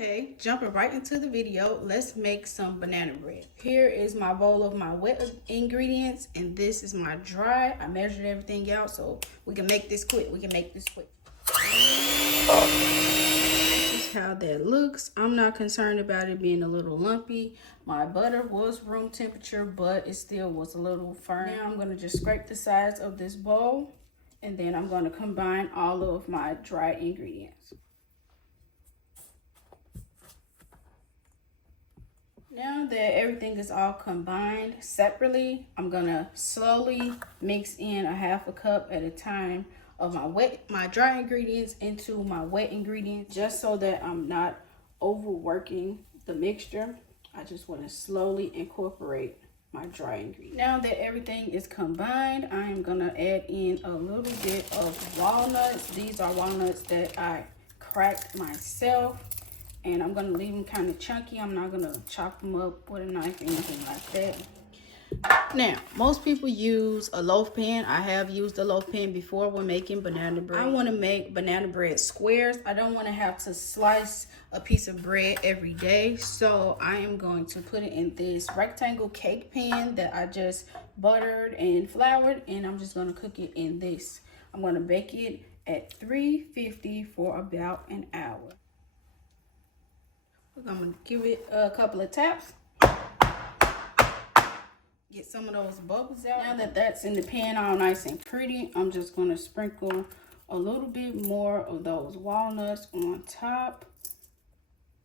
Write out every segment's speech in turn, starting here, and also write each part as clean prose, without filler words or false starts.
Okay, jumping right into the video, let's make some banana bread. Here is my bowl of my wet ingredients, and this is my dry. I measured everything out so we can make this quick. This is how that looks. I'm not concerned about it being a little lumpy. My butter was room temperature, but it still was a little firm. Now I'm gonna just scrape the sides of this bowl, and then I'm gonna combine all of my dry ingredients. Now that everything is all combined separately, I'm gonna slowly mix in a half a cup at a time of my dry ingredients into my wet ingredients, just so that I'm not overworking the mixture. I just want to slowly incorporate my dry ingredients. Now that everything is combined, I am gonna add in a little bit of walnuts. These are walnuts that I cracked myself. And I'm gonna leave them kind of chunky. I'm not gonna chop them up with a knife or anything like that. Now, most people use a loaf pan. I have used a loaf pan before when making banana bread. I wanna make banana bread squares. I don't wanna have to slice a piece of bread every day. So I am going to put it in this rectangle cake pan that I just buttered and floured. And I'm just gonna cook it in this. I'm gonna bake it at 350 for about an hour. I'm gonna give it a couple of taps. Get some of those bubbles out. Now that that's in the pan all nice and pretty, I'm just gonna sprinkle a little bit more of those walnuts on top.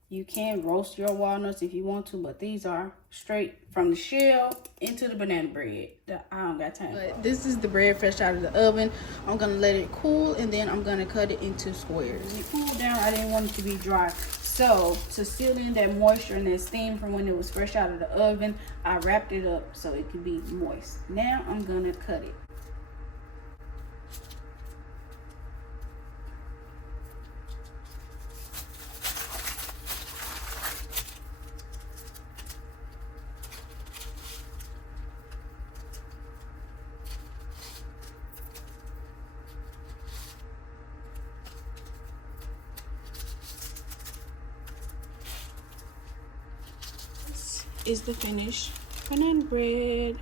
You can roast your walnuts if you want to, but these are straight from the shell into the banana bread. I don't got time. But this is the bread fresh out of the oven. I'm gonna let it cool, and then I'm gonna cut it into squares. When it cooled down, I didn't want it to be dry. So to seal in that moisture and that steam from when it was fresh out of the oven, I wrapped it up so it could be moist. Now I'm gonna cut it. Is the finished banana bread.